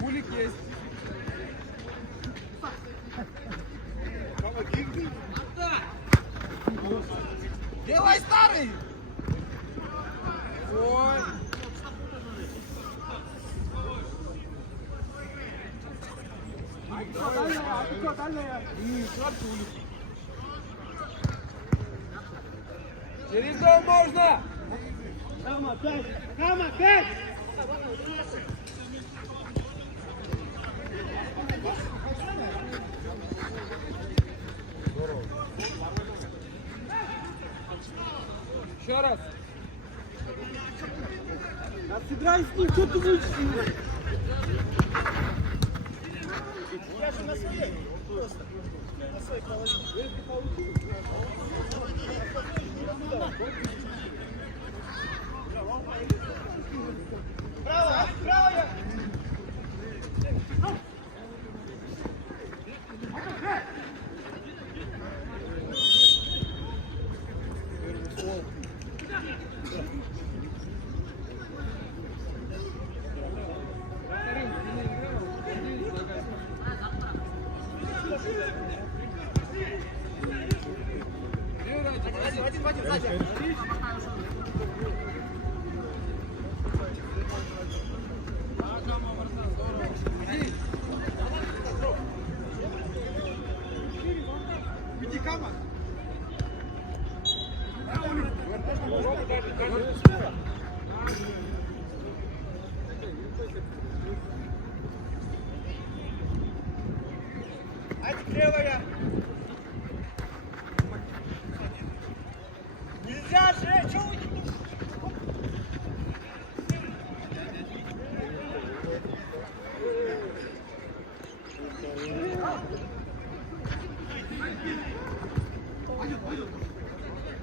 Булик есть. Делай, старый! Ой! Через дом можно! Кама, 5! Кама, 5! Еще раз! Сыграй с ним, что ты будешь? Я же на своей, просто. На своей половине. Право, право! Один, сзади. Иди, Кама. Айди, левая. Нельзя же, что вы не...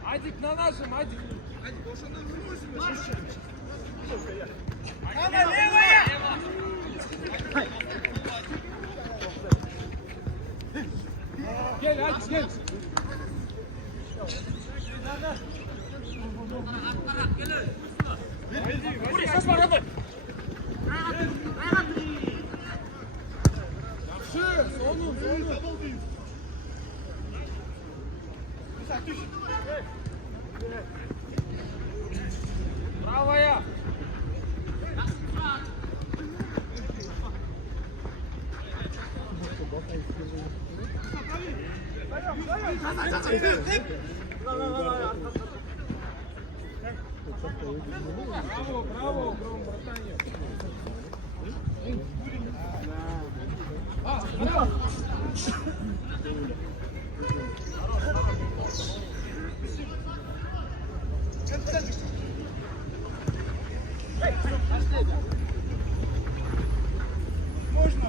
Адик на нашем, Адик. Кама, левая! Гель, Адик, гель. Правая. Браво, браво, браво, братане. Браво. Можно.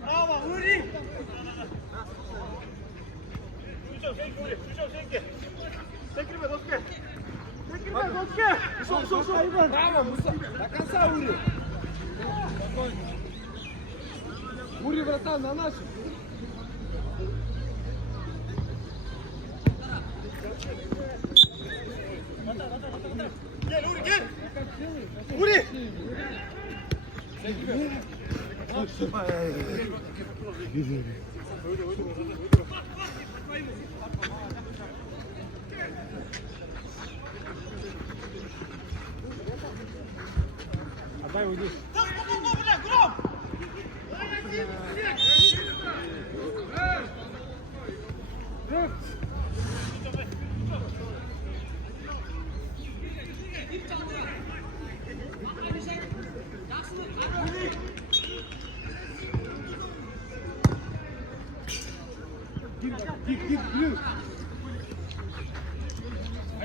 Браво, Ури! Браво, Муса. До конца, Ури. Ури, братан, на нашем. Гель, Ури, гель! Ури! Отдай, уйди.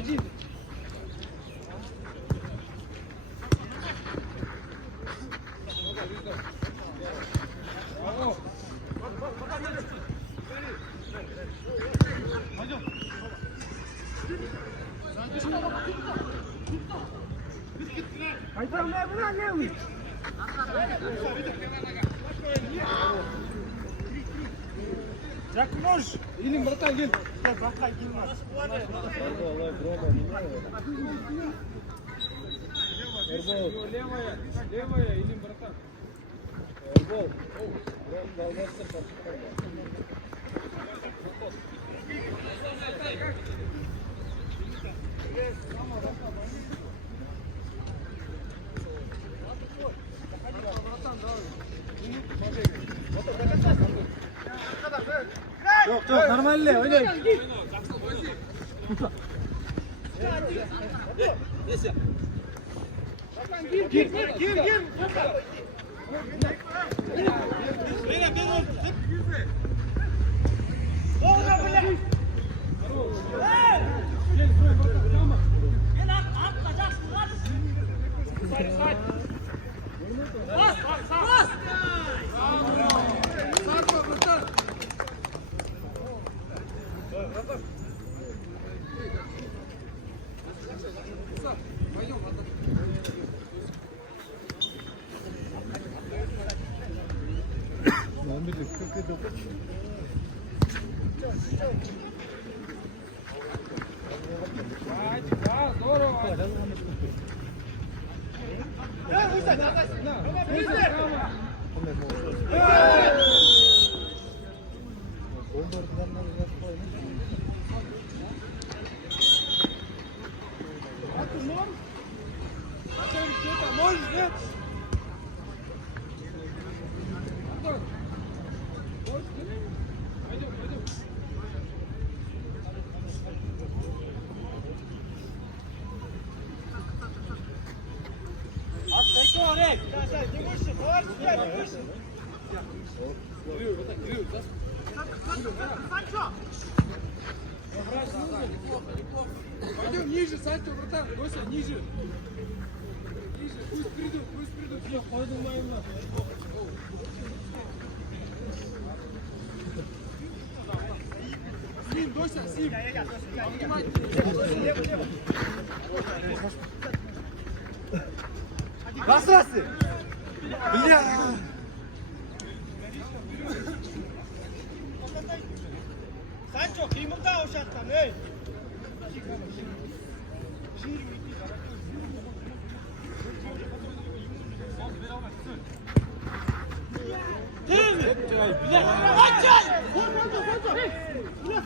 уйди. Браво. Haydi ne bırak ne? Jaknoš! Илин, братан, гель. Бака гилмас. Левая, левая, Илин, братан. Yok yok normalde oynayın. Gir. Oğlum bile. Haydi, да, здорово. Можешь, нет? Не выше, давай сюда, не выше. Пойдем ниже, Санчо, братан, Гося, ниже. Ниже, пусть придут. Я пойду моим на. Сим, Дося, Сим. Basrası. Bля. Sancho, kıymıkta o şarttan, ey. Değil mi? Sancho! Sancho!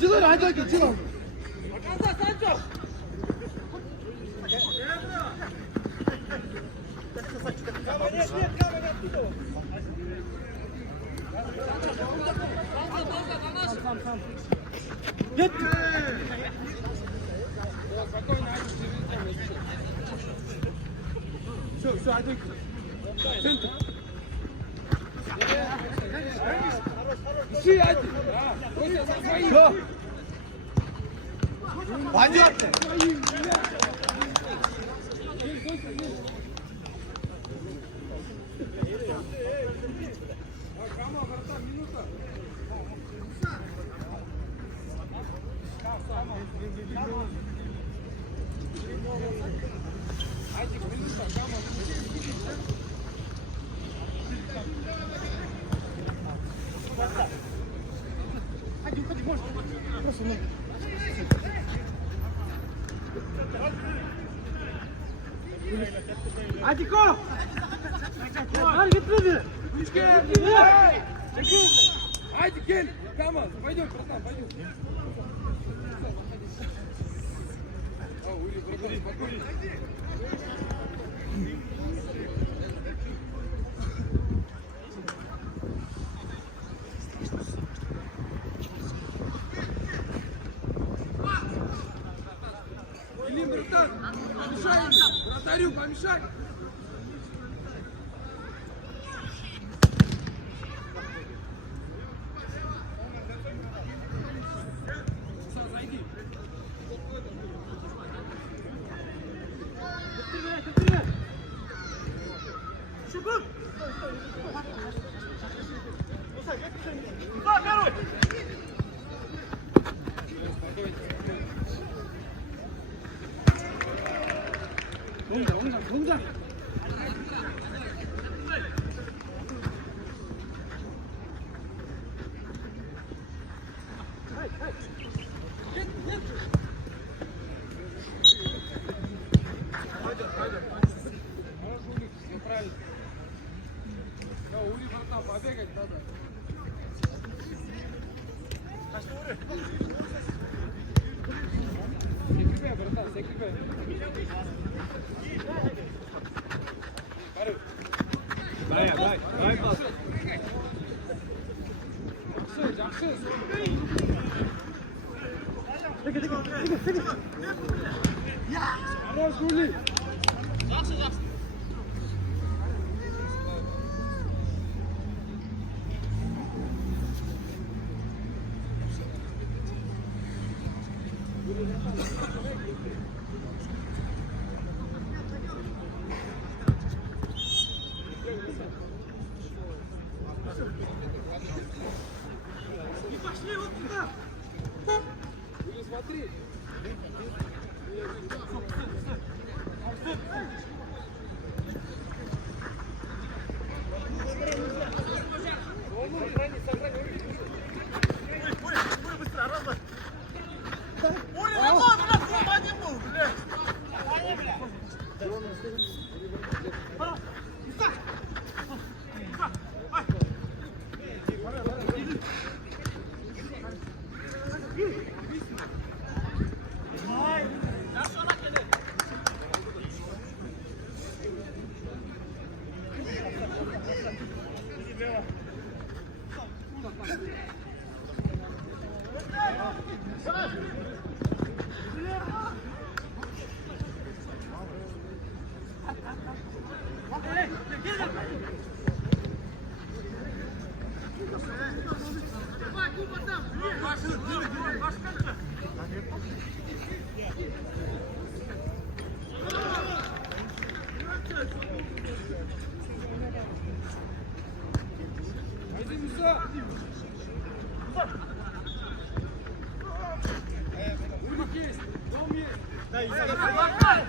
Cılır, hadi cılır. Bakansa Sancho. Git. Все, hadi. Центр. Ищи, Ади. Гося, за своим. Все. Понятно. Кама, братан, минута. Адик, минута, Кама. Hadi, можешь. Просто ну. Adiko! Lan gitmedi. Haydi gel. Tamam. Пойдем, братан, пойдем. Ури, братан, спокойно. Вратарю, помешай! Зайди. 동작. 우리 방다 밥에겠다. Секрепай, братан, секрепай. Дай пас. Жақсы. Хорош, Гули. Жақсы. Смотри. Haydi Musa. Vurmak есть. Дом есть. Пойдем, братан.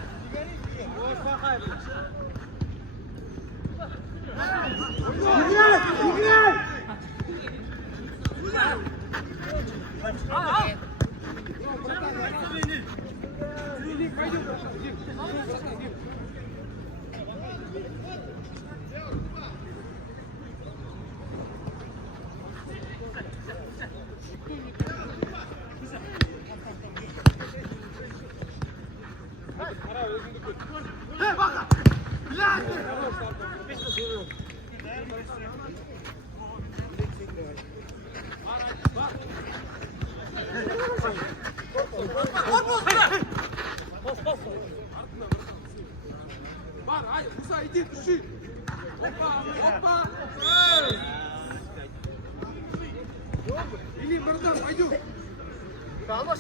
Бар, haydi Musa иди, туши. Опа. Или, братан, пойдем. Алаш.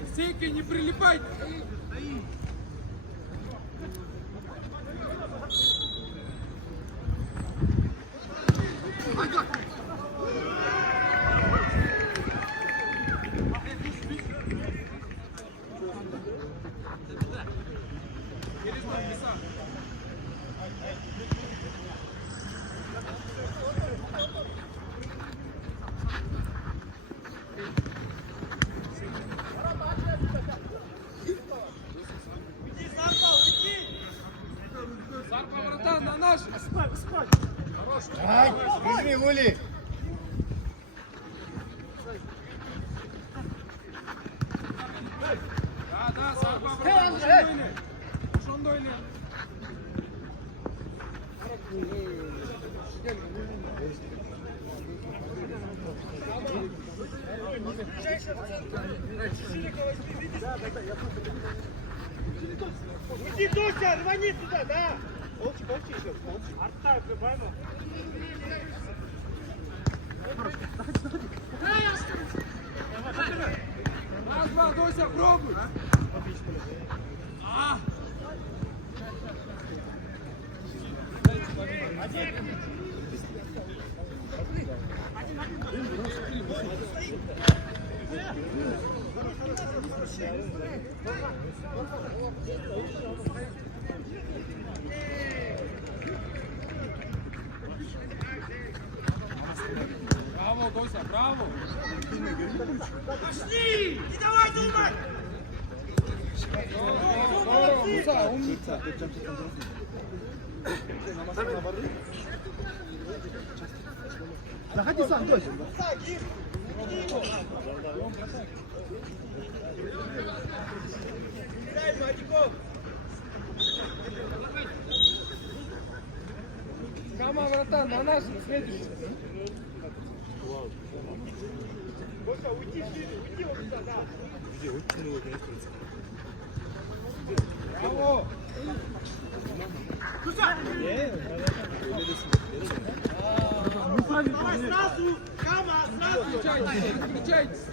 К стенке не прилипайте. Мули. Да, сарба, братан, ошондой эле. Уйди, Дося, рвани туда, да. Молчи, молчи еще. Арта, правильно? Раз, два, Дося, пробуй. Браво, Дося, браво. Пошли! Не давай думать! Здорово, Муса, умница. Заходи сам, Дося. Кама, братан, на нас следующий. Дося, уйди, уйди вот сюда, да. Браво. Давай сразу! Кама, сразу! Встречайтесь, встречайтесь.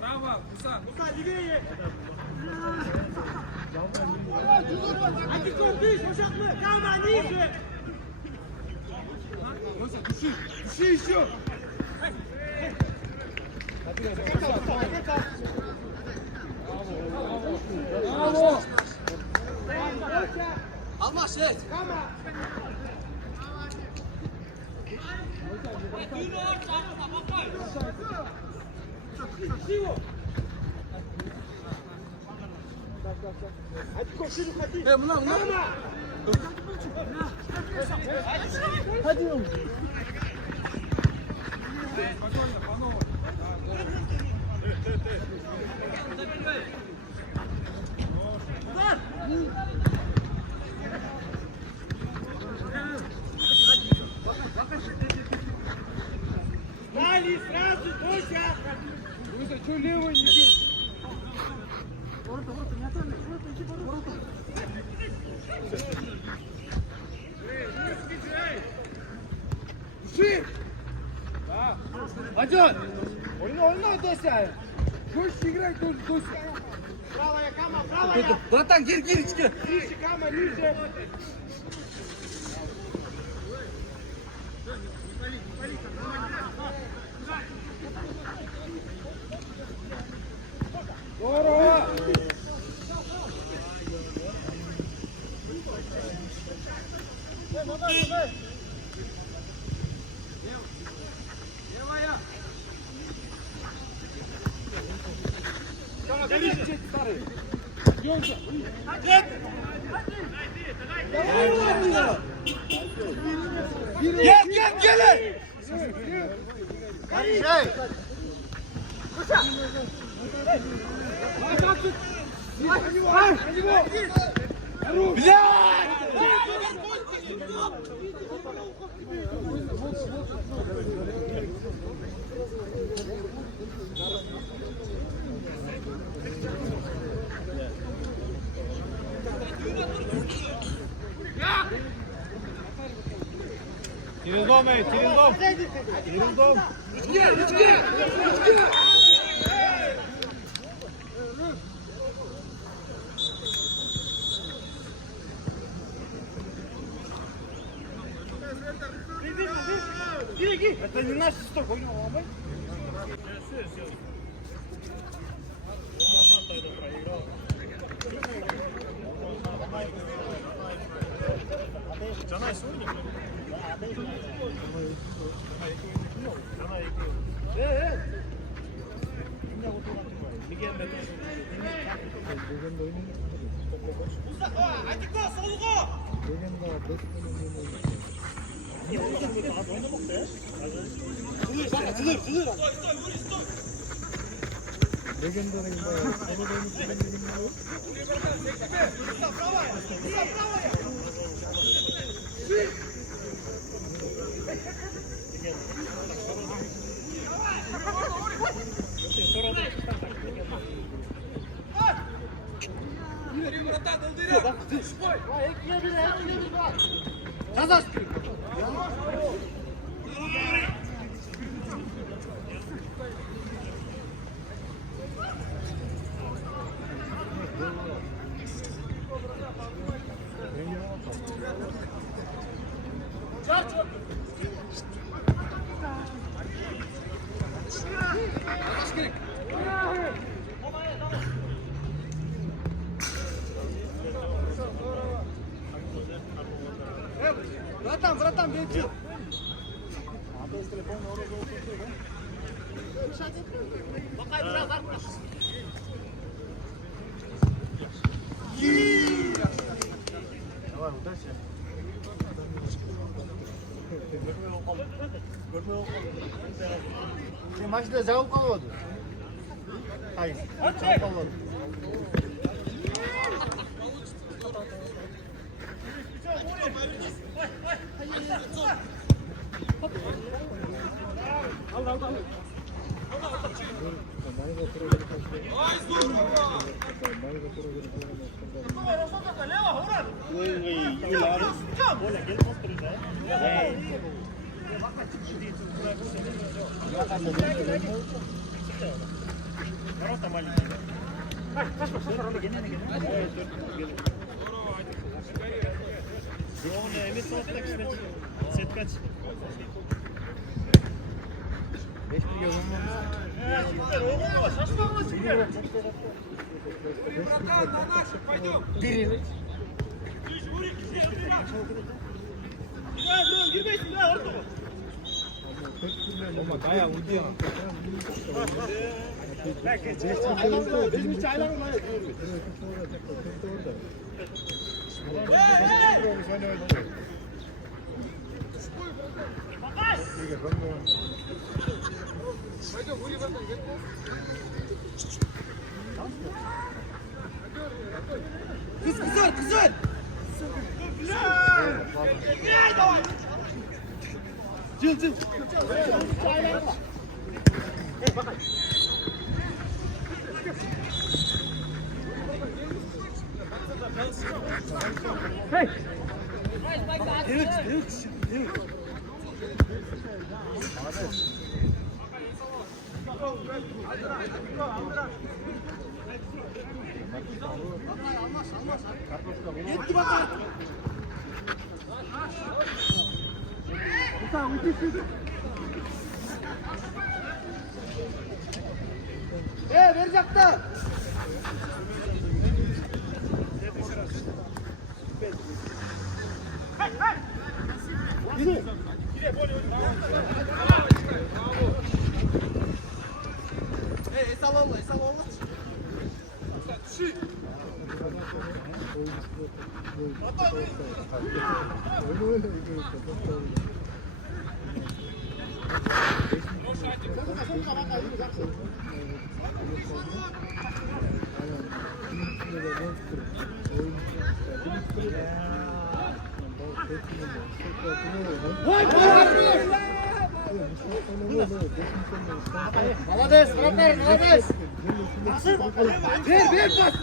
Браво, Муса. Муса, левее! Антиков, ты, пожалуйста! Кама, ниже! Дося, души, души еще. Браво. Alma, şey! Hadi koşun, hadi! Kama! Hadi oğlum! Спокойно, по новой. Дали, сразу, Дося! Дося, что левой не бьешь? Души! Да. Пойдет! Ойна, Дося! Жестче играй тоже, Дося. Правая, Кама, правая! Братан, гиречка. Ниже, Кама, ниже! Здорово! Левая! Горите, старый! Идемся! Gel. Şey! Через дом, через дом. Через дом. Это не наш сток, он ломай. Братан, бейте. Давай, удачи. Sen maçta cevap almadın. Hayır. Cevap almadın. Ворота маленькие. Братан, на наших, пойдем. Kaya vurdu ya. Пойдем, Гури, братан. Kızar! Cıl. Hey! Evet. Yetti bakalım. Tamam, uçuşsun. Verecek de. Yürü. Esalallah. Молодец, молодец! Ver pas!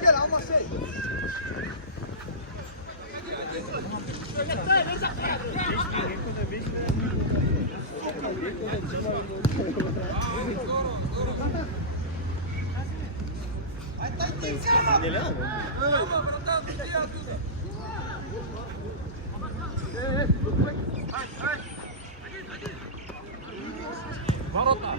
Gel ama şey. Ворота.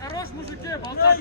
Хорош, мужики, болтай!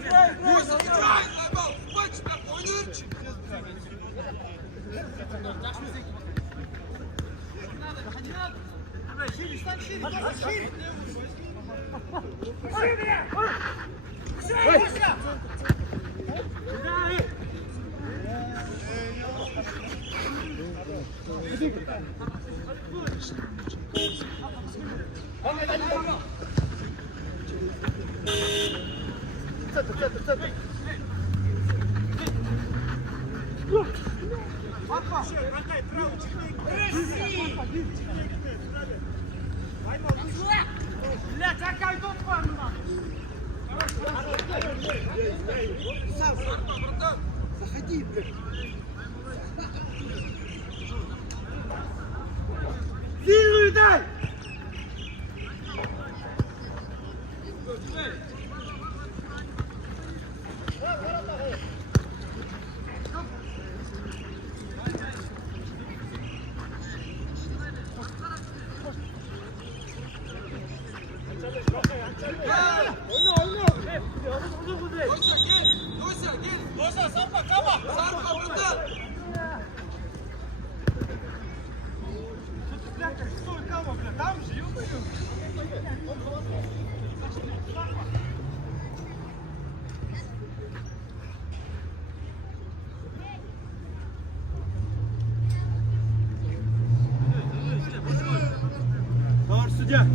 Сильную дай! Doğru судья.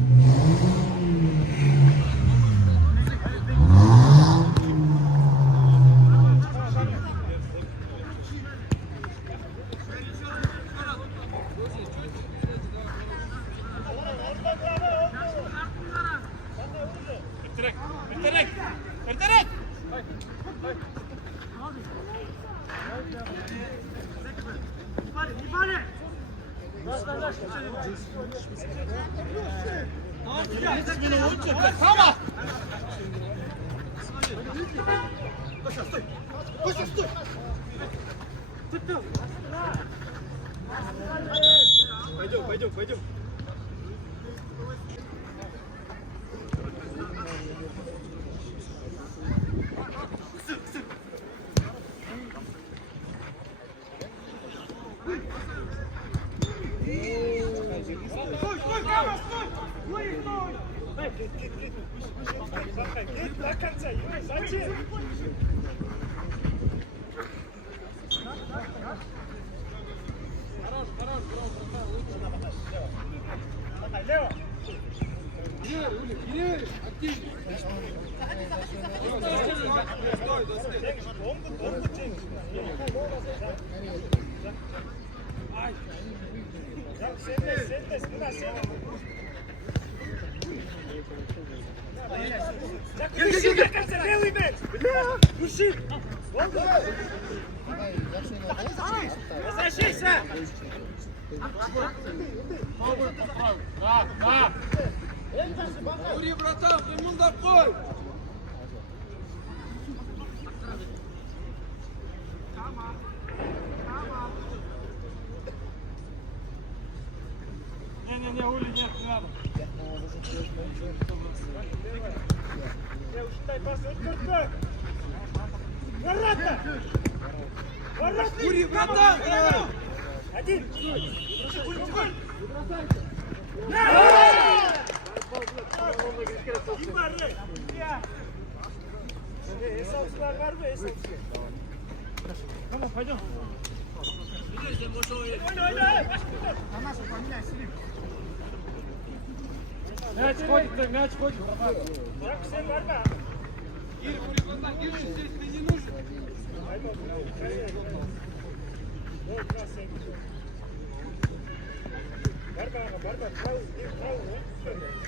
Пойдем, пойдем. Стой, стой, Кама, стой! Стой, стой! Гет до конца, зачем? Хорош, хорош, братан, лучше. Лево! Гирей, Ули, гирей, активнее. Стой, достиг. Сядь, спина, сядь. Левый мяч! Души! Возвращайся! Ури, братан, прямым допой. Пас, отпусти! Ворота! Ворота! Ури, врата! Один! Kim var lan? Ya. Esaslar var mı esaslar? Tamam pardon. Oyna. Мяч ходит, мяч ходит. Bırak sen var mı? Гир, Ури, врата, Гир, здесь ты не нужен.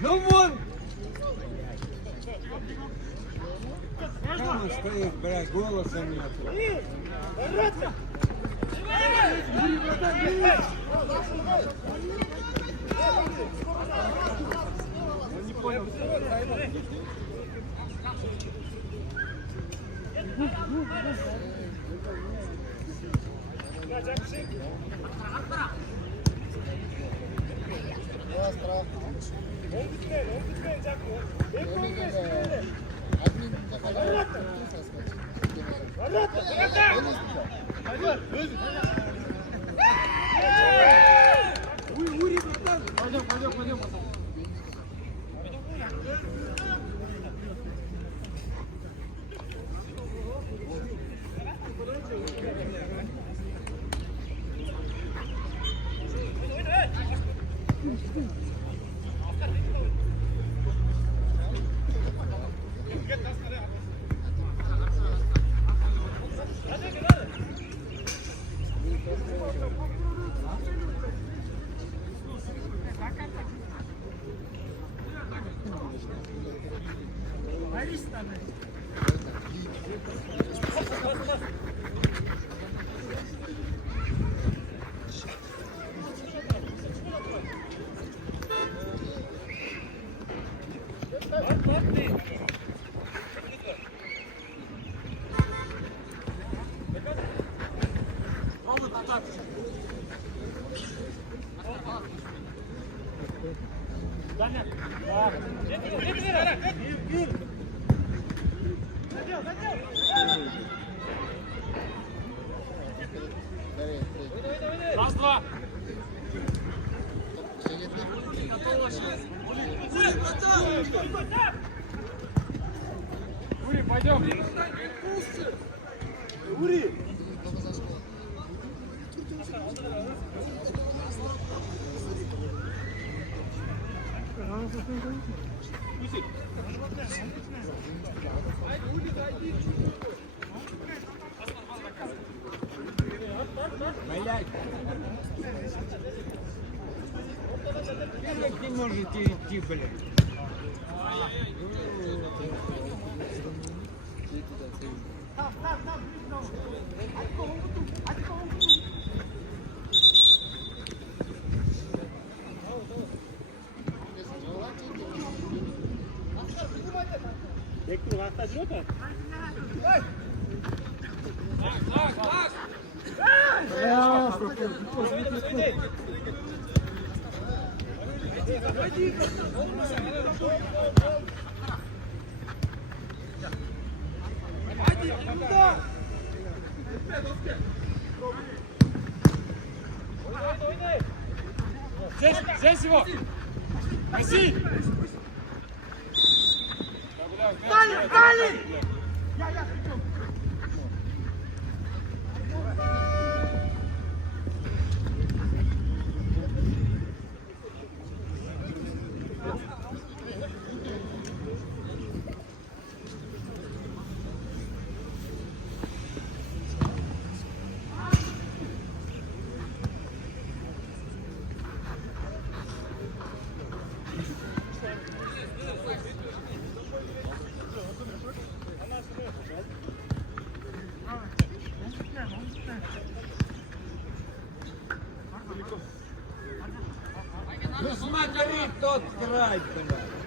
Ну вон! Там стоит, блядь, голоса нет. Ворота! Не понял. Ури, братан! Пойдем. Раз-два. Ури, пойдем. Ури! Блядь. Как не можете идти, блядь? Bekle, avantaj yok mu? Здесь его! Гаси! Ну смотри, тот край, блядь.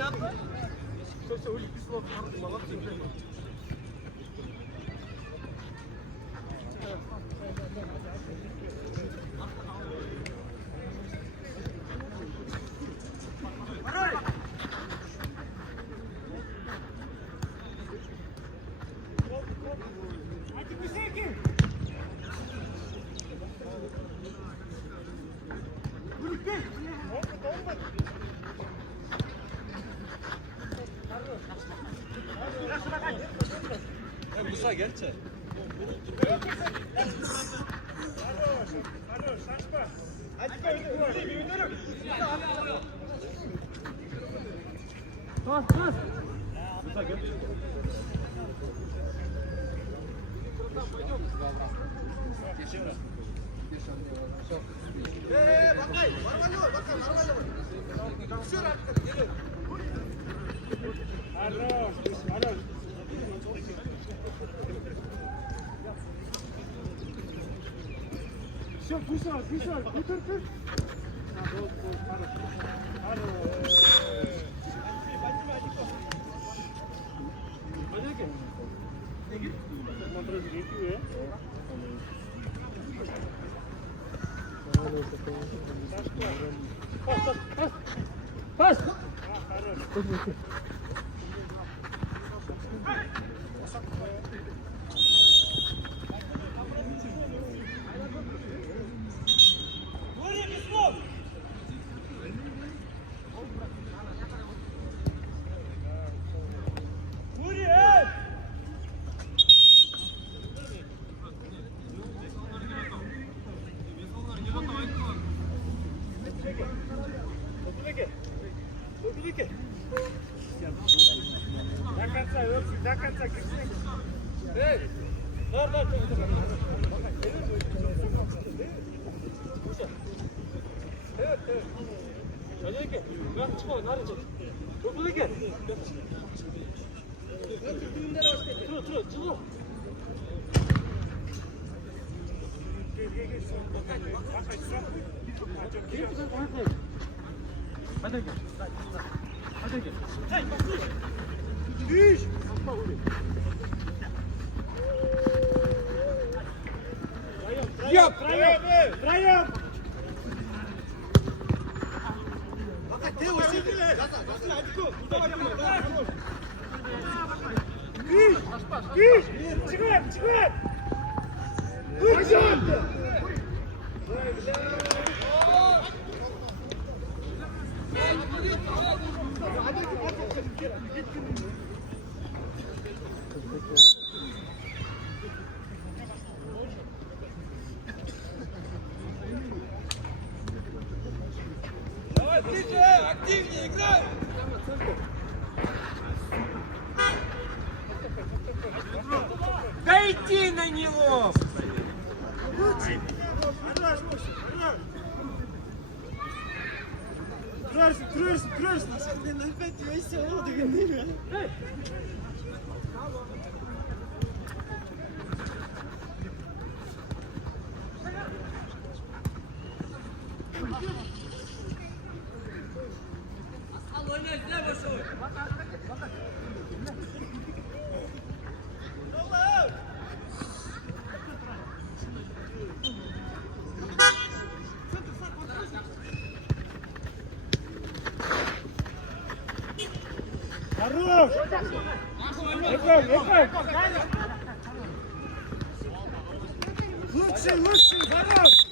Все, Улик, ты слов, молодцы уже. Musa gerçi. Pas, pas. Musa gerçi. Все, пусай, кыр. Пас! До конца. Эй! Нар. Evet. Öyle ben çıkma, narıcı. Böyle gel. Tır, çıkma. Hadi gel. Düş. Троем. Киш! Çıkar! Вперед! Активнее играй! Да иди на него! Kırarsın. Sen nefret diyorsa oldu değil mi? Хорош! Легко! Лучше! Хорош!